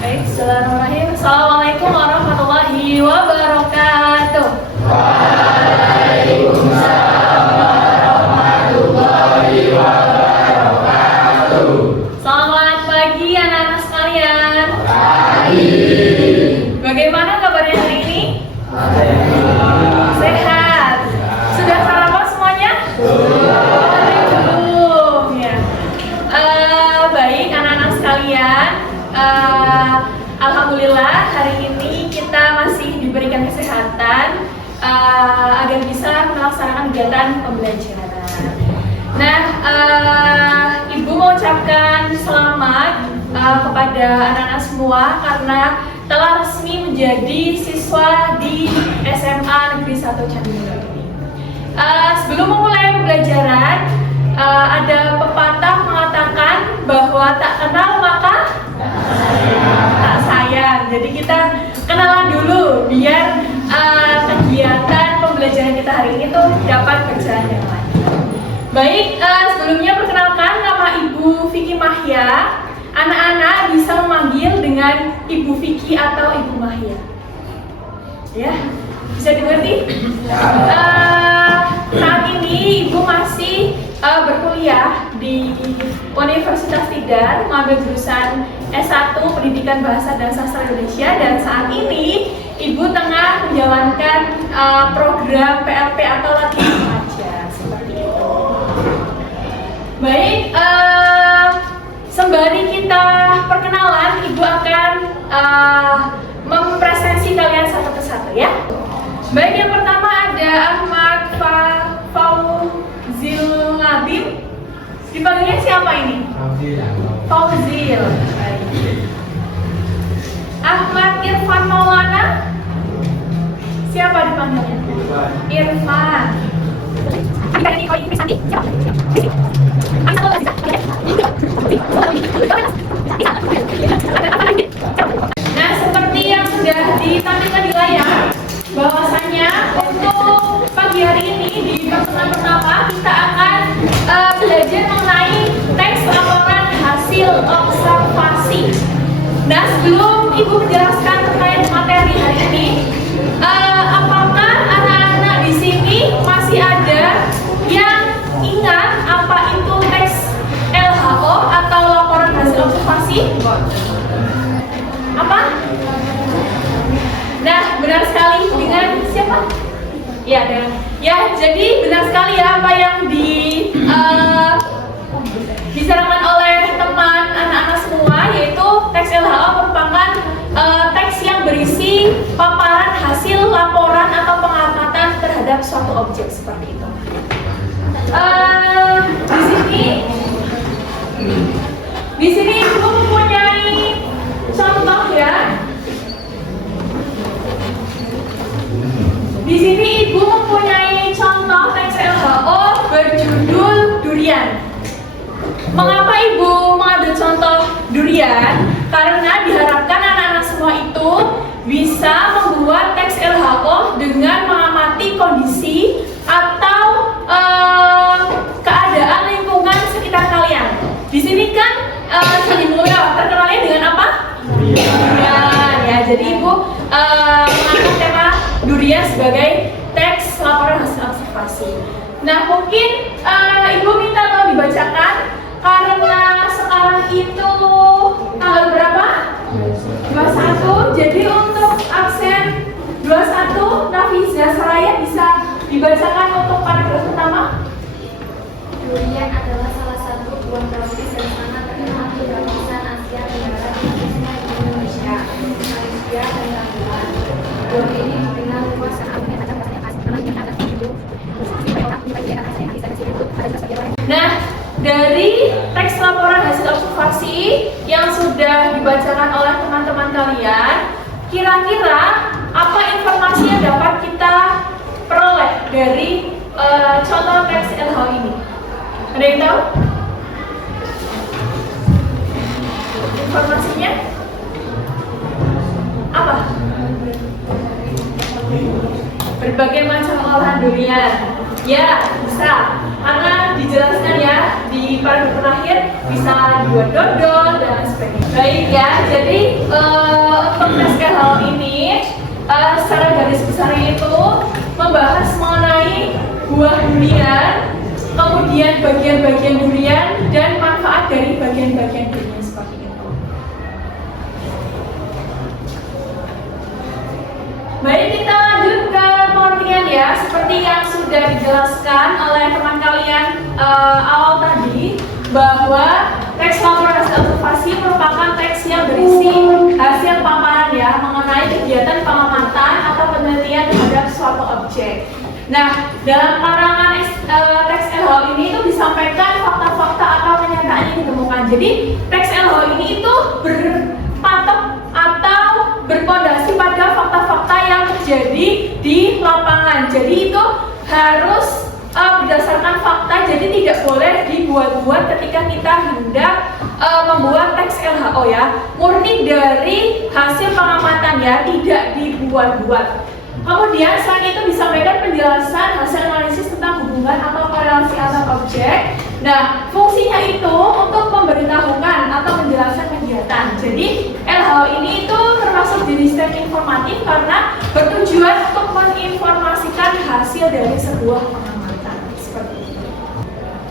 Baik, bismillahirrahmanirrahim. Assalamualaikum warahmatullahi wabarakatuh. Waalaikumsalam warahmatullahi wabarakatuh. Selamat pagi anak-anak sekalian. Pagi. Bagaimana kabarnya hari ini? Sehat. Sudah sarapan semuanya? Belum ya. Baik anak-anak sekalian. Alhamdulillah hari ini kita masih diberikan kesehatan agar bisa melaksanakan kegiatan pembelajaran. Nah, Ibu mau ucapkan selamat kepada anak-anak semua karena telah resmi menjadi siswa di SMA Negeri 1 Candipuro ini. Sebelum memulai pembelajaran, ada pepatah mengatakan bahwa tak kenal maka tak sayang. Jadi kita kenalan dulu biar kegiatan pembelajaran kita hari ini tuh dapat berjalan dengan lancar. Baik, sebelumnya perkenalkan nama Ibu Vicky Mahya. Anak-anak bisa memanggil dengan Ibu Vicky atau Ibu Mahya. Ya, bisa dimengerti? Saat ini Ibu masih berkuliah di Universitas Tidar, mengambil jurusan S1 Pendidikan Bahasa dan Sastra Indonesia, dan saat ini Ibu tengah menjalankan program PLP atau latihan remaja seperti itu. Baik, sembari kita perkenalan, Ibu akan mempresentasi kalian satu persatu ya. Baik, yang pertama ada Ahmad Fauzil Nadim. Dipanggilnya siapa ini? Fauzil. Ahmad Irfan Maulana. Siapa dipanggilnya? Irfan. Nah, seperti yang sudah ditampilkan di layar, bahwasanya untuk pagi hari ini di pertemuan pertama kita akan belajar mengenai teks laporan hasil observasi. Nah, sebelum Ibu menjelaskan terkait materi hari ini, apakah anak-anak di sini masih ada yang ingat apa itu teks LHO atau laporan hasil observasi? Apa? Nah, benar sekali dengan siapa? Ya, jadi benar sekali ya apa yang disarankan oleh teman anak-anak semua, yaitu teks LHO merupakan teks yang berisi paparan hasil laporan atau pengamatan terhadap suatu objek seperti itu. Di sini Ibu mempunyai contoh ya. Di sini Ibu mempunyai contoh teks LHO berjudul durian. Mengapa Ibu mengambil contoh durian? Karena diharapkan anak-anak semua itu bisa membuat teks LHO dengan mengamati kondisi atau keadaan lingkungan sekitar kalian. Di sini kan terkenalnya dengan apa? Durian. Ya, jadi Ibu mengangkat tema durian sebagai teks laporan hasil observasi. Nah, mungkin Ibu minta tolong dibacakan karena sekarang itu tanggal berapa? 21. Jadi untuk absen 21, Nafisa Saraya bisa dibacakan untuk paragraf pertama. Durian adalah salah satu buah tropis yang sangat terkenal di lapisan Asia Tenggara khususnya di Indonesia, Malaysia, dan Thailand. Buah ini dikenal luas Nah, dari teks laporan hasil observasi yang sudah dibacakan oleh teman-teman kalian, kira-kira apa informasi yang dapat kita peroleh dari contoh teks LHO ini? Ada yang tahu? Informasinya apa? Berbagai macam olahan durian. Ya, bisa. karena dijelaskan ya di paragraf terakhir bisa dibuat dodol dan sebagainya. Baik ya, jadi untuk tes hal ini secara garis besarnya itu membahas mengenai buah durian, kemudian bagian-bagian durian dan manfaat dari bagian-bagian durian seperti itu. Baik, kita lanjut ke pengertian ya, seperti yang sudah dijelaskan oleh teman kalian awal tadi, bahwa teks laporan hasil observasi merupakan teks yang berisi hasil paparan ya mengenai kegiatan pengamatan atau penelitian terhadap suatu objek. Nah, dalam karangan teks LH ini itu disampaikan fakta-fakta atau kenyataan yang ditemukan. Jadi, teks LH ini itu berpatok atau berpondasi pada fakta-fakta yang terjadi di lapangan. Jadi itu harus berdasarkan fakta, jadi tidak boleh dibuat-buat ketika kita hendak membuat teks LHO ya. Murni dari hasil pengamatan ya, tidak dibuat-buat. Kemudian selain itu disampaikan penjelasan hasil analisis tentang hubungan atau korelasi antar objek. Nah, fungsinya itu untuk memberitahukan atau menjelaskan kegiatan. Jadi LHO ini itu termasuk jenis teks informatif karena bertujuan untuk menginformasikan hasil dari sebuah pengamatan seperti itu.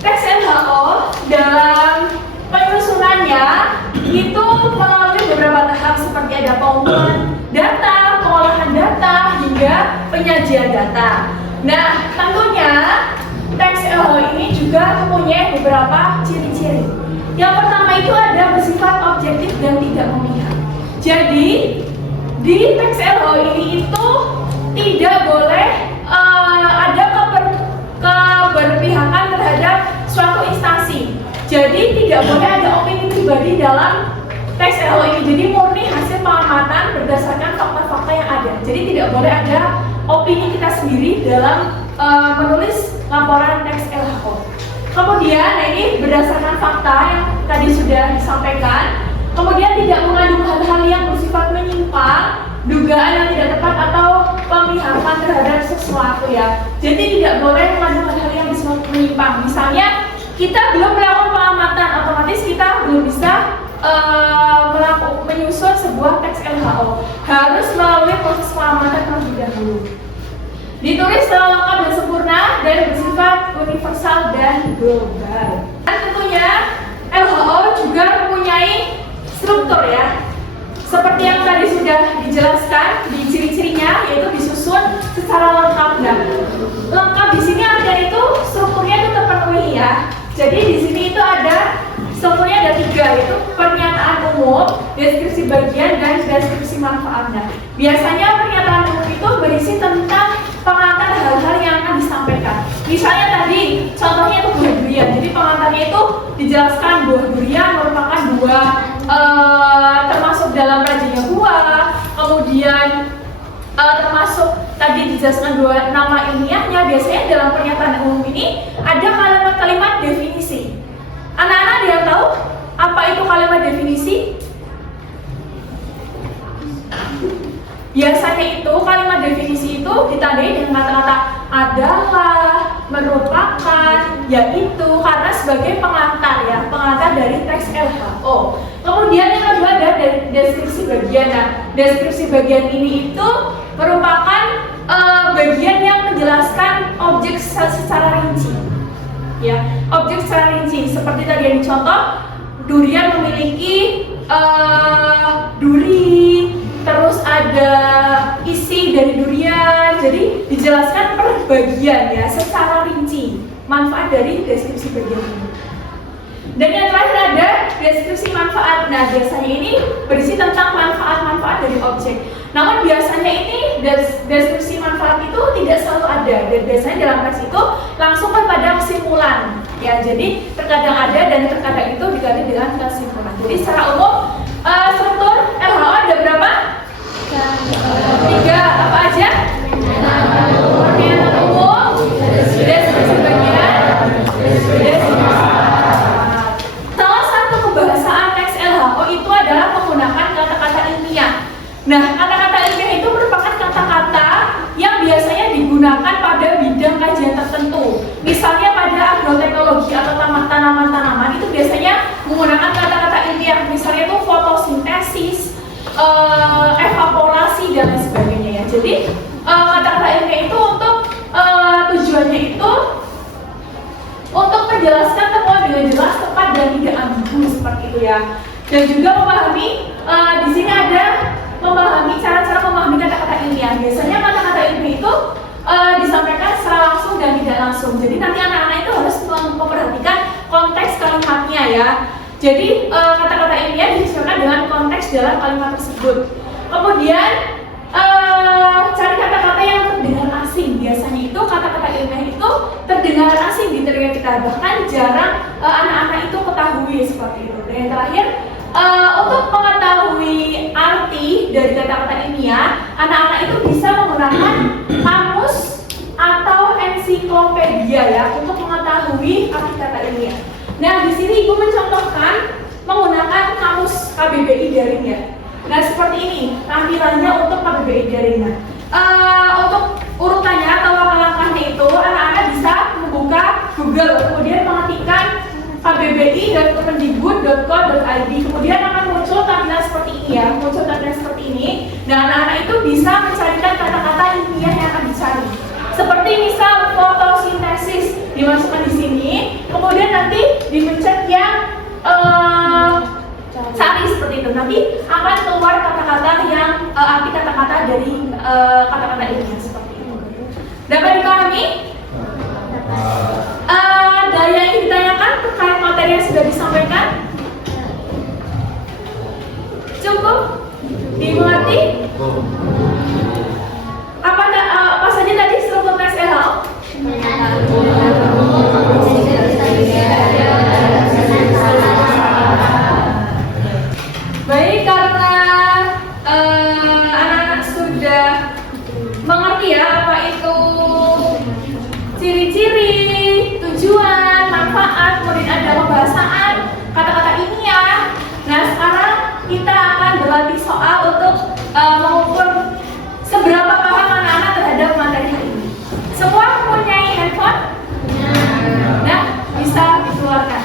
Teks LHO dalam penyusunannya itu melalui beberapa tahap seperti ada pengumpulan data, pengolahan data, hingga penyajian data. Nah, tentunya teks LHO ini juga mempunyai beberapa ciri-ciri. Yang pertama itu ada bersifat objektif dan tidak memihak. Jadi, di teks LHO ini itu tidak boleh ada keberpihakan terhadap suatu instansi. Jadi tidak boleh ada opini pribadi dalam teks LHO ini. Jadi murni hasil pengamatan berdasarkan fakta-fakta yang ada. Jadi tidak boleh ada opini kita sendiri dalam menulis laporan teks LHO. Kemudian ini berdasarkan fakta yang tadi sudah disampaikan. Kemudian tidak mengandung hal-hal yang bersifat menyimpang, dugaan yang tidak tepat atau pemihakan terhadap sesuatu ya. Jadi tidak boleh mengandung hal-hal yang bersifat menyimpang. Misalnya kita belum melakukan pengamatan, otomatis kita belum bisa menyusun sebuah teks LHO. Harus melalui proses pengamatan terlebih dahulu. Ditulis secara lengkap dan sempurna dan bersifat universal dan global. Dan tentunya LHO juga mempunyai struktur ya. Seperti yang tadi sudah dijelaskan di ciri-cirinya, yaitu disusun secara lengkap. Nah, lengkap di sini artinya itu strukturnya itu terpenuhi ya. Jadi di sini itu ada strukturnya ada 3, yaitu pernyataan umum, deskripsi bagian, dan deskripsi manfaatnya. Biasanya pernyataan umum itu berisi tentang pengantar hal-hal yang akan disampaikan. Misalnya tadi contohnya itu buah durian. Jadi pengantarnya itu dijelaskan buah durian merupakan buah termasuk dalam rajanya buah, kemudian termasuk tadi dijelaskan dua nama ilmiahnya. Biasanya dalam pernyataan umum ini ada kalimat-kalimat definisi. Anak-anak ada yang tahu apa itu kalimat definisi? Biasanya itu kalimat definisi itu ditandai dengan kata-kata adalah, merupakan, yaitu, karena sebagai pengantar ya, pengantar dari teks LHO. Kemudian yang kedua ada deskripsi bagian. Nah, deskripsi bagian ini itu merupakan bagian yang menjelaskan objek secara rinci. Ya, objek secara rinci seperti tadi yang dicontoh, durian memiliki duri, terus ada isi dari durian. Jadi dijelaskan per bagian ya, secara rinci manfaat dari deskripsi bagian ini. Dan yang terakhir ada deskripsi manfaat. Nah, biasanya ini berisi tentang manfaat-manfaat dari objek. Namun biasanya ini deskripsi manfaat itu tidak selalu ada. Dan biasanya dalam teks itu langsung kepada kesimpulan. Ya, jadi terkadang ada dan terkadang itu diganti dengan kesimpulan. Jadi secara umum struktur LHO ada berapa? 3. Apa aja? Pernyataan umum, deskripsi bagian, deskripsi manfaat. Salah satu kebahasaan teks LHO itu adalah menggunakan kata-kata ilmiah. Nah, kata-kata ilmiah itu merupakan kata-kata yang biasanya digunakan pada bidang kajian tertentu. Misalnya pada ya. Dan juga memahami di sini ada memahami cara-cara memahami kata-kata ilmiah. Biasanya kata-kata ilmiah itu disampaikan secara langsung dan tidak langsung. Jadi nanti anak-anak itu harus memperhatikan konteks kalimatnya ya. Jadi kata-kata ilmiah disesuaikan dengan konteks dalam kalimat tersebut. Kemudian cari kata-kata yang terdengar asing. Biasanya itu kata-kata ilmiah itu terdengar asing di telinga kita, bahkan jarang anak-anak itu ketahui seperti itu. Dan yang terakhir, untuk mengetahui arti dari kata-kata ilmiah, anak-anak itu bisa menggunakan kamus atau ensiklopedia ya untuk mengetahui arti kata ilmiah. Nah, di sini Ibu mencontohkan menggunakan kamus KBBI daringnya. Nah, seperti ini tampilannya untuk KBBI daringnya. Untuk urutannya atau langkah-langkahnya itu anak-anak bisa membuka Google, kemudian mengetikkan kbbi.kemendikbud.co.id, kemudian akan muncul tampilan seperti ini ya, muncul tampilan seperti ini. Dan anak-anak itu bisa mencarikan kata-kata ilmiah yang akan dicari. Seperti misal fotosintesis dimasukkan di sini, kemudian nanti dipencet yang cari seperti itu. Nanti akan keluar kata-kata yang arti kata-kata dari kata-kata ilmiah seperti itu. Dapat dipahami? Dari yang ingin ditanyakan terkait materi yang sudah disampaikan? Cukup? Dimengerti? Apa saja tadi struktur teks LHO? Baik, karena anak-anak sudah mengerti ya apa itu ciri-ciri, tujuan, manfaat, kemudian ada pembahasan kata-kata ilmiah. Nah, sekarang kita akan berlatih soal untuk mengukur seberapa paham anak-anak terhadap materi hari ini. Semua mempunyai handphone? Nah, bisa dikeluarkan.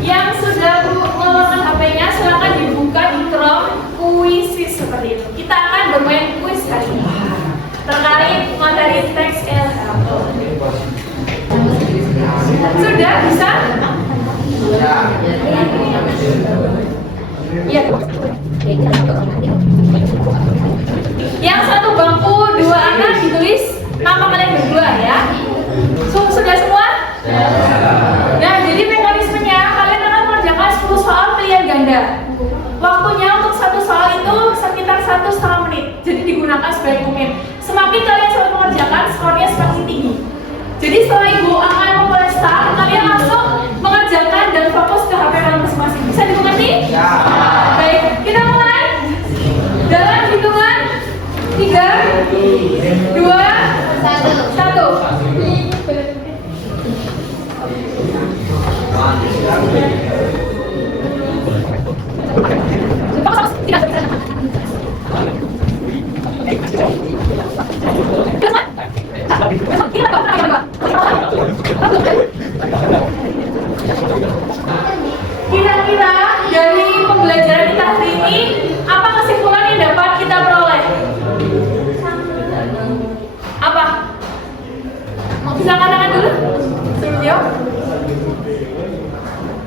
Yang sudah mengeluarkan HP-nya, silakan dibuka di Chrome Quizzes seperti itu. Kita akan bermain quiz hari ini terkait materi teks LHO. Sudah bisa? Iya. Yang satu bangku, dua anak ditulis nama kalian berdua ya. Sudah semua? Nah, jadi mekanismenya kalian akan mengerjakan 10 soal pilihan ganda. Waktunya untuk satu soal itu sekitar 1,5 menit. Jadi digunakan sebaik mungkin. Semakin kalian cepat mengerjakan, skornya semakin tinggi. Jadi setelah Ibu akan memulai start, kalian langsung mengerjakan dan fokus ke HP kalian masing-masing. Bisa dimengerti? Ya. Baik, kita mulai. Dalam hitungan 3, 2, 1. Kira-kira dari pembelajaran kita hari ini, apa kesimpulan yang dapat kita peroleh? Apa? Bisa katakan dulu? Sebelum jawab?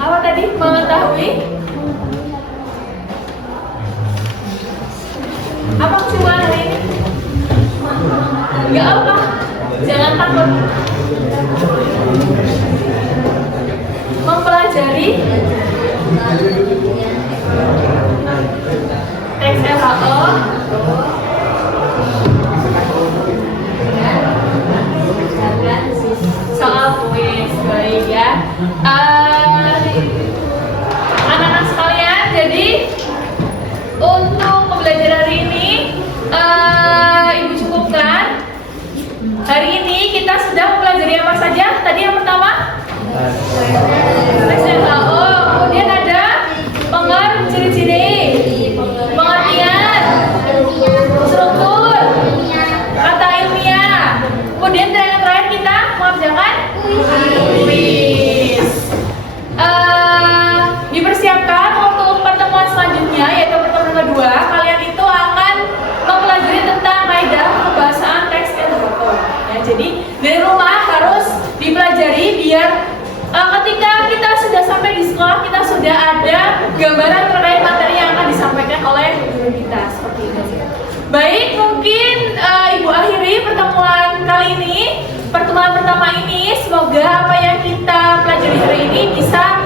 Apa tadi? Mengetahui? Apa kesimpulan hari ini? Enggak apa, jangan takut. Mempelajari teks LHO soal kuis. Baik ya, anak-anak sekalian. Jadi untuk pembelajaran hari ini Ibu cukupkan. Hari ini kita sudah mempelajari apa saja? Tadi yang pertama teks LHO, kemudian ada pengertian, ciri-ciri, pengertian, gambaran terkait materi yang akan disampaikan oleh guru kita seperti itu. Baik, mungkin Ibu akhiri pertemuan kali ini, pertemuan pertama ini. Semoga apa yang kita pelajari hari ini bisa